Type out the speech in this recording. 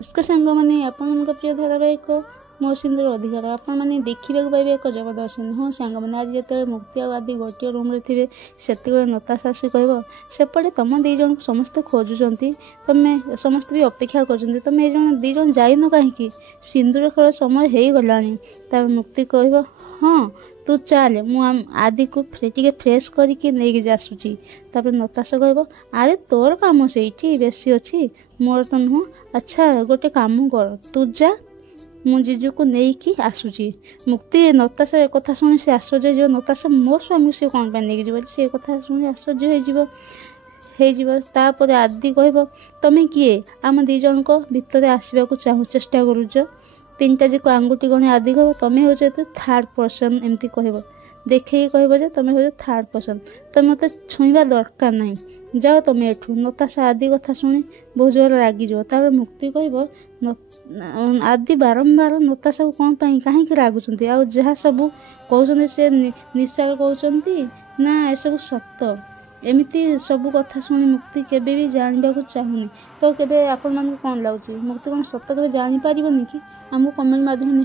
नमस्कार सांगमाने आपण प्रिय धारावाहिक मो सिंधुर अधिकार आपण मैंने देखा पाइबे एक जबरदस्त हाँ सांगमाने आज जो मुक्ति आदि गोटे रूम रे थे से नताशा आसी कह सेपटे तुम दी जन समस्ते खोजुंट तुम्हें समस्त भी अपेक्षा कर तुम ये दी जन जाइन कहीं सिंदूर खेल समय हो गला मुक्ति कह हाँ तू चल मुदी को टे फ्रेश करके नहीं आसूची नताशा कह अरे तोर काम से बेसी अच्छी मोर तो नुह अच्छा गोटे काम कर तू जा मु जीजू को नहीं आसूची मुक्ति नताशा एक कथा शुणी से आश्चर्य हो नताशा मो स्वामी से कौन नहीं जीव से कथा शुणी आश्चर्य होपर आदि कह तुम किए आम दी जन भितर आसवाक चाहू चेष्टा करुच तीनटा जी को आंगुठी गणी आदि कह तुम्हें हो थर्ड पर्सन एमती कह देखे कह तुम हो थर्ड पर्सन तुम मत छुईवा दरकार ना जाओ तुम एठू नताशा आदि कथा शुणी बहुत जोर रागिज मुक्ति कह आदि बारंबार नताशा को कौन कहीं रागुंट आ जहाँ सब कहते से निशा कहते ना ए सब सत एमती सब कथा शुणी मुक्ति केबे भी जानवा को चाहूनी तो केबे आपण मान कौन लगुच मुक्ति कौन सत केबे जानी पारिबनी कि हमको कमेंट माध्यम